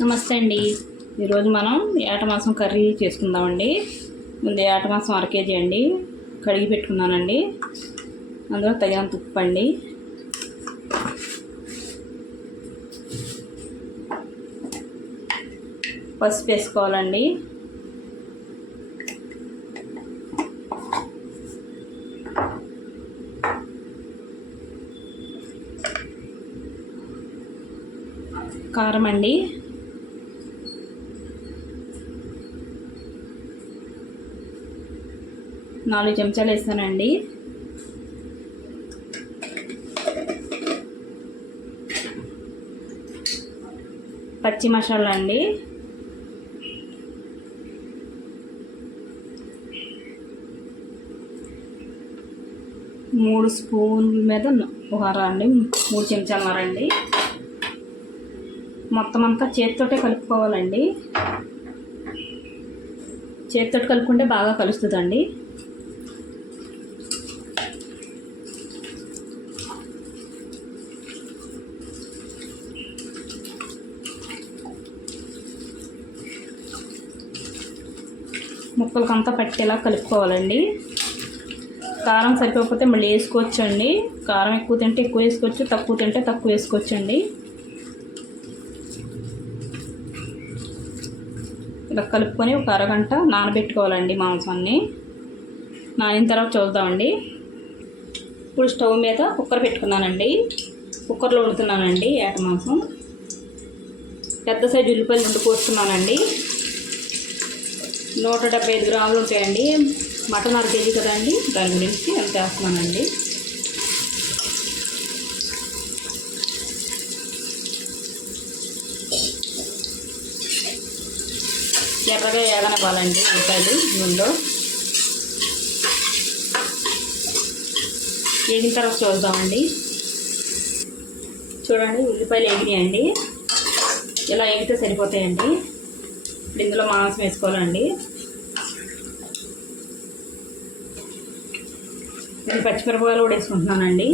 నమస్తే అండి. ఈరోజు మనం ఏట మాంసం కర్రీ చేసుకుందామండి. ముందు ఏట మాంసం 1 కేజీ అండి కడిగి పెట్టుకున్నానండి. అందులో తగినంత ఉప్పు అండి, పసుపు వేసుకోవాలండి, కారం అండి, 4 చెంచాలు వేస్తానండి. పచ్చి మసాలా అండి, 3 స్పూన్ల మీద ఉహార అండి, 3 చెంచాలన్నర అండి. మొత్తం అంతా చేతితోటే కలుపుకోవాలండి. చేతితో కలుపుకుంటే బాగా కలుస్తుందండి. ముక్కలకంతా పట్టేలా కలుపుకోవాలండి. కారం సరిపోకపోతే మళ్ళీ వేసుకోవచ్చండి. కారం ఎక్కువ తింటే ఎక్కువ వేసుకోవచ్చు, తక్కువ తింటే తక్కువ వేసుకోవచ్చండి. ఇలా కలుపుకొని ఒక అరగంట నానబెట్టుకోవాలండి మాంసాన్ని. నానిన తర్వాత చూద్దామండి. ఇప్పుడు స్టవ్ మీద కుక్కర్ పెట్టుకున్నానండి. కుక్కర్లో వండుతున్నానండి ఏట మాంసం. పెద్ద సైజు ఉల్లిపాయలు 2 కోసుకున్నానండి. 175 గ్రాములు ఉంటాయండి. మటన్ 1 కేజీ కదండి, దాని గురించి ఎంత వేస్తున్నానండి. ఎర్రగా ఏగనివ్వాలండి ఉల్లిపాయలు నూనెలో. వేగిన తర్వాత చూద్దామండి. చూడండి, ఉల్లిపాయలు వేగినాయండి. ఇలా వేగితే సరిపోతాయండి. ఇప్పుడు ఇందులో మాంసం వేసుకోవాలండి. నేను పచ్చిమిరపకాయలు కూడా వేసుకుంటున్నానండి.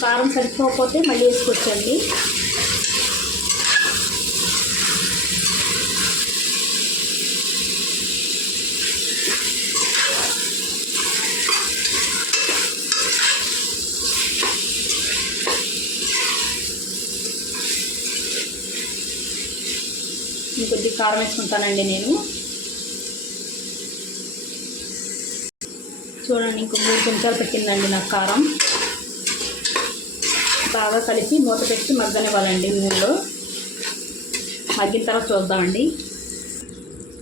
కారం సరిపోకపోతే మళ్ళీ వేసుకోవచ్చండి. ఇంకొద్ది కారం వేసుకుంటానండి నేను. చూడండి, ఇంకో 3 చెంచాలు పెట్టిందండి నాకు కారం. బాగా కలిపి మూత పెట్టి మగ్గనివ్వాలండి నూనెలో. మగ్గిన తర్వాత చూద్దామండి.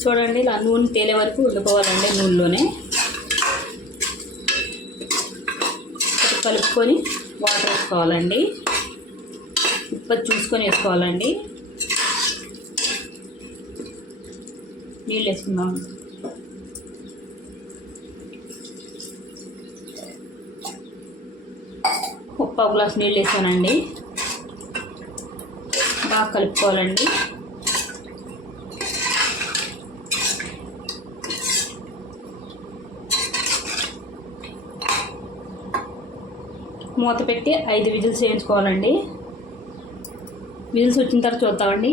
చూడండి, ఇలా నూనె తేలే వరకు వండుకోవాలండి నూనెలోనే. కలుపుకొని వాటర్ వేసుకోవాలండి. ఉప్పు చూసుకొని వేసుకోవాలండి. నీళ్ళు వేసుకుందాం. ఒక 1 గ్లాస్ నీళ్ళు వేసానండి. బాగా కలుపుకోవాలండి. మూత పెట్టి 5 విజిల్స్ వేయించుకోవాలండి. విజిల్స్ వచ్చిన తర్వాత చూద్దామండి.